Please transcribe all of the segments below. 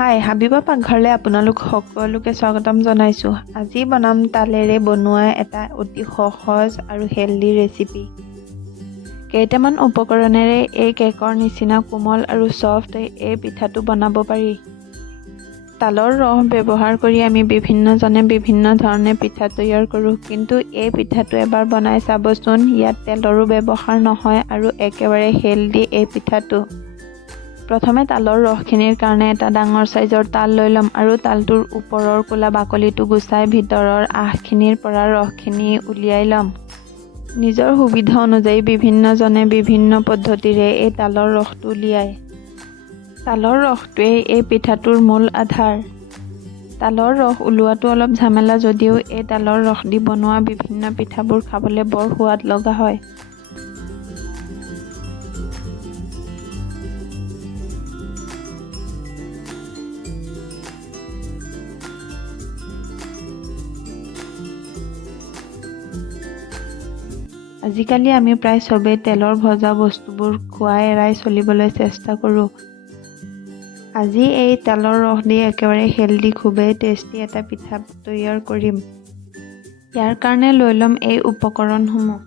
হাই হাবিবা পাকঘৰলৈ আপোনালোক সকলোকে স্বাগতম জনাইছোঁ। আজি বনাম তালেৰে বনোৱা এটা অতি সহজ আৰু হেল্ডি ৰেচিপি। কেইটামান উপকৰণেৰে এই কেকৰ নিচিনা কোমল আৰু ছফ্ট এই পিঠাটো বনাব পাৰি। তালৰ ৰস ব্যৱহাৰ কৰি আমি বিভিন্নজনে বিভিন্ন ধৰণে পিঠা তৈয়াৰ কৰোঁ, কিন্তু এই পিঠাটো এবাৰ বনাই চাবচোন। ইয়াত তেলৰো ব্যৱহাৰ নহয় আৰু একেবাৰে হেল্ডি এই পিঠাটো। প্ৰথমে তালৰ ৰসখিনিৰ কাৰণে এটা ডাঙৰ চাইজৰ তাল লৈ ল'ম আৰু তালটোৰ ওপৰৰ ক'লা বাকলিটো গুচাই ভিতৰৰ আহখিনিৰ পৰা ৰসখিনি উলিয়াই ল'ম। নিজৰ সুবিধা অনুযায়ী বিভিন্নজনে বিভিন্ন পদ্ধতিৰে এই তালৰ ৰসটো উলিয়ায়। তালৰ ৰসটোৱেই এই পিঠাটোৰ মূল আধাৰ। তালৰ ৰস ওলোৱাটো অলপ ঝামেলা যদিও এই তালৰ ৰস দি বনোৱা বিভিন্ন পিঠাবোৰ খাবলৈ বৰ সোৱাদ লগা হয়। আজিকালি আমি প্ৰায় চবেই তেলৰ ভজা বস্তুবোৰ খোৱা এৰাই চলিবলৈ চেষ্টা কৰোঁ। আজি এই তালৰ ৰস দি একেবাৰে হেল্ডি খুবেই টেষ্টি এটা পিঠা তৈয়াৰ কৰিম। ইয়াৰ কাৰণে লৈ ল'ম এই উপকৰণসমূহ।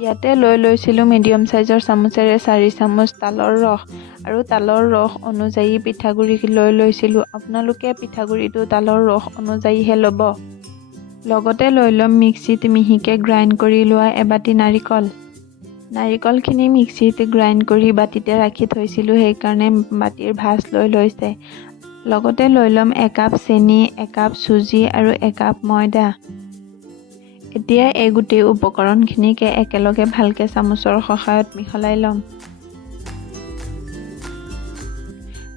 ইয়াতে লৈ লৈছিলোঁ মিডিয়াম চাইজৰ চামুচেৰে 4 চামুচ তালৰ ৰস আৰু তালৰ ৰস অনুযায়ী পিঠাগুড়ি লৈ লৈছিলোঁ। আপোনালোকে পিঠাগুড়িটো তালৰ ৰস অনুযায়ীহে ল'ব। লগতে লৈ ল'ম মিক্সিত মিহিকৈ গ্ৰাইণ্ড কৰি লোৱা এবাটি নাৰিকল। নাৰিকলখিনি মিক্সিত গ্ৰাইণ্ড কৰি বাতিতে ৰাখি থৈছিলোঁ, সেইকাৰণে বাতিৰ ভাঁজ লৈ লৈছে। লগতে লৈ ল'ম 1 কাপ চেনি, 1 কাপ চুজি আৰু 1 কাপ ময়দা। এতিয়া এই গোটেই উপকৰণখিনিকে একেলগে ভালকৈ চামুচৰ সহায়ত মিহলাই ল'ম।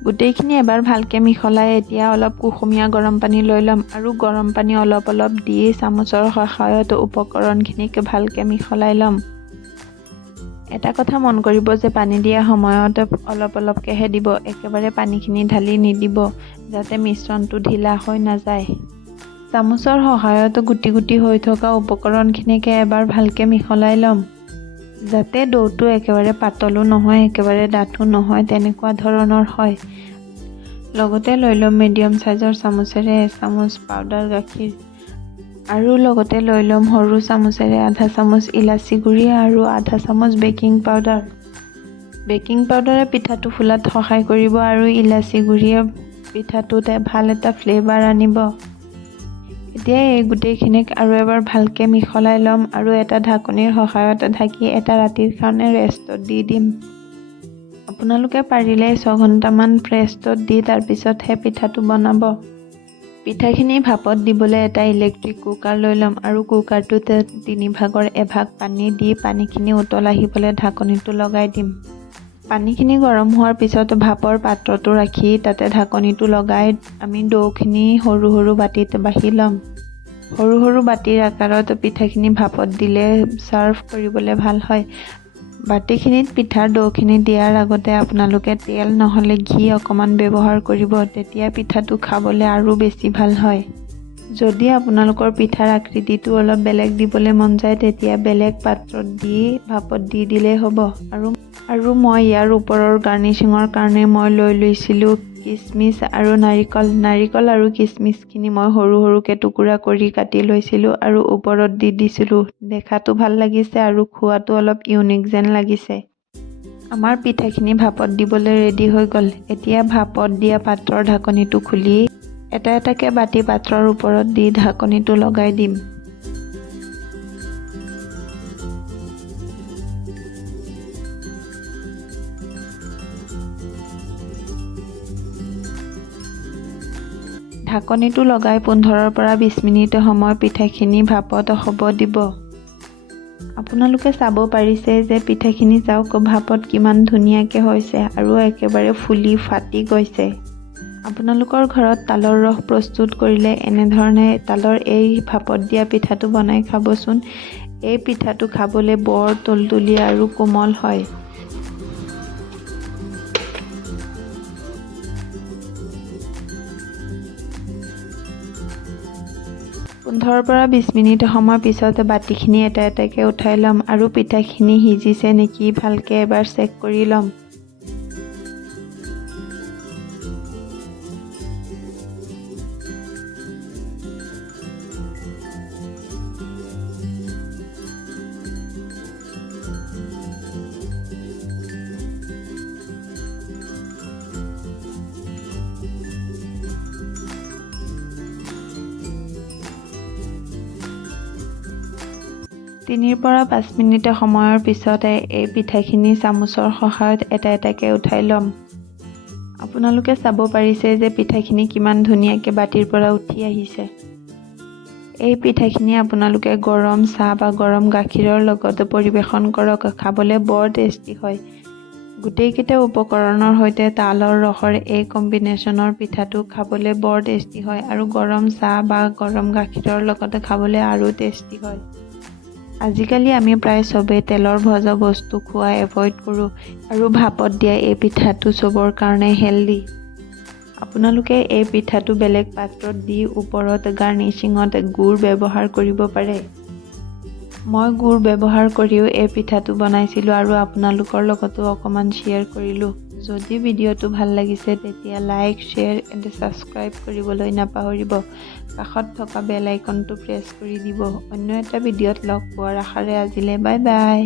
গোটেইখিনি এবাৰ ভালকৈ মিহলাই এতিয়া অলপ কুহুমীয়া গৰম পানী লৈ ল'ম আৰু গৰম পানী অলপ অলপ দি চামুচৰ সহায়ত উপকৰণখিনিক ভালকৈ মিহলাই ল'ম। এটা কথা মন কৰিব যে পানী দিয়া সময়ত অলপ অলপকৈহে দিব, একেবাৰে পানীখিনি ঢালি নিদিব যাতে মিশ্ৰণটো ঢিলা হৈ নাযায়। চামুচৰ সহায়ত গুটি গুটি হৈ থকা উপকৰণখিনিকে এবাৰ ভালকৈ মিহলাই ল'ম, যাতে ডৌটো একেবাৰে পাতলো নহয় একেবাৰে ডাঠো নহয়, তেনেকুৱা ধৰণৰ হয়। লগতে লৈ ল'ম মিডিয়াম চাইজৰ চামুচেৰে 1 চামুচ পাউডাৰ গাখীৰ আৰু লগতে লৈ ল'ম সৰু চামুচেৰে আধা চামুচ ইলাচি গুড়ি আৰু আধা চামুচ বেকিং পাউডাৰ। বেকিং পাউডাৰে পিঠাটো ফুলাত সহায় কৰিব আৰু ইলাচি গুড়িয়ে পিঠাটোতে ভাল এটা ফ্লেভাৰ আনিব। এতিয়া এই গোটেইখিনিক আৰু এবাৰ ভালকৈ মিহলাই ল'ম আৰু এটা ঢাকনিৰ সহায়ত ঢাকি এটা ৰাতিৰ কাৰণে ৰেষ্টত দি দিম। আপোনালোকে পাৰিলে 6 ঘণ্টামান ৰেষ্টত দি তাৰপিছতহে পিঠাটো বনাব। পিঠাখিনি ভাপত দিবলৈ এটা ইলেক্ট্ৰিক কুকাৰ লৈ ল'ম আৰু কুকাৰটোতে 3 ভাগৰ 1 ভাগ পানী দি পানীখিনি উতল আহিবলৈ ঢাকনিটো লগাই দিম। পানীখিনি গৰম হোৱাৰ পিছত ভাপৰ পাত্ৰটো ৰাখি তাতে ঢাকনিটো লগাই আমি ডৌখিনি সৰু সৰু বাতিত বাঢ়ি ল'ম। সৰু সৰু বাতিৰ আকাৰত পিঠাখিনি ভাপত দিলে ছাৰ্ভ কৰিবলৈ ভাল হয়। বাতিখিনিত পিঠাৰ ডৌখিনি দিয়াৰ আগতে আপোনালোকে তেল নহ'লে ঘি অকণমান ব্যৱহাৰ কৰিব, তেতিয়া পিঠাটো খাবলৈ আৰু বেছি ভাল হয়। যদি আপোনালোকৰ পিঠাৰ আকৃতিটো অলপ বেলেগ দিবলৈ মন যায় তেতিয়া বেলেগ পাত্ৰত দি ভাপত দি দিলেই হ'ব। আৰু মই ইয়াৰ ওপৰৰ গাৰ্নিচিঙৰ কাৰণে মই লৈ লৈছিলোঁ কিচমিচ আৰু নাৰিকল আৰু কিচমিচখিনি মই সৰু সৰুকৈ টুকুৰা কৰি কাটি লৈছিলোঁ আৰু ওপৰত দি দিছিলোঁ। দেখাতো ভাল লাগিছে আৰু খোৱাটো অলপ ইউনিক যেন লাগিছে। আমাৰ পিঠাখিনি ভাপত দিবলৈ ৰেডি হৈ গ'ল। এতিয়া ভাপত দিয়া পাত্ৰৰ ঢাকনিটো খুলি এটা এটাকৈ বাতি পাত্ৰৰ ওপৰত দি ঢাকনিটো লগাই দিম। ঢাকনিটো লগাই 15 পৰা 20 মিনিট সময় পিঠাখিনি ভাপত হ'ব দিব। আপোনালোকে চাব পাৰিছে যে পিঠাখিনি চাওক ভাপত কিমান ধুনীয়াকৈ হৈছে আৰু একেবাৰে ফুলি ফাটি গৈছে। আপোনালোকৰ ঘৰত তালৰ ৰস প্ৰস্তুত কৰিলে এনেধৰণে তালৰ এই ভাপত দিয়া পিঠাটো বনাই খাবচোন। এই পিঠাটো খাবলৈ বৰ তুলতুলীয়া আৰু কোমল হয়। 15 পৰা 20 মিনিট সময় পিছত বাতিখিনি এটা এটাকৈ উঠাই ল'ম আৰু পিঠাখিনি সিজিছে নেকি ভালকৈ এবাৰ চেক কৰি ল'ম। 3 পৰা 5 মিনিট সময়ৰ পিছতে এই পিঠাখিনি চামুচৰ সহায়ত এটা এটাকৈ উঠাই ল'ম। আপোনালোকে চাব পাৰিছে যে পিঠাখিনি কিমান ধুনীয়াকৈ বাতিৰ পৰা উঠি আহিছে। এই পিঠাখিনি আপোনালোকে গৰম চাহ বা গৰম গাখীৰৰ লগত পৰিৱেশন কৰক, খাবলৈ বৰ টেষ্টি হয়। গোটেইকেইটা উপকৰণৰ সৈতে তালৰ ৰসৰ এই কম্বিনেশ্যনৰ পিঠাটো খাবলৈ বৰ টেষ্টি হয় আৰু গৰম চাহ বা গৰম গাখীৰৰ লগত খাবলৈ আৰু টেষ্টি হয়। আজিকালি আমি প্ৰায় চবেই তেলৰ ভজা বস্তু খোৱা এভইড কৰোঁ আৰু ভাপত দিয়া এই পিঠাটো চবৰ কাৰণে হেল্ডি। আপোনালোকে এই পিঠাটো বেলেগ পাত্ৰত দি ওপৰত গাৰ্নিচিঙত গুড় ব্যৱহাৰ কৰিব পাৰে। মই গুড় ব্যৱহাৰ কৰিও এই পিঠাটো বনাইছিলোঁ আৰু আপোনালোকৰ লগতো অকণমান শ্বেয়াৰ কৰিলোঁ। যদি ভিডিঅ'টো ভাল লাগিছে তেতিয়া লাইক, শ্বেয়াৰ এণ্ড ছাবস্ক্ৰাইব কৰিবলৈ নাপাহৰিব। কাষত থকা বেল আইকনটো প্ৰেছ কৰি দিব। অন্য এটা ভিডিঅ'ত লগ পোৱাৰ আশাৰে আজিলৈ বাই বাই।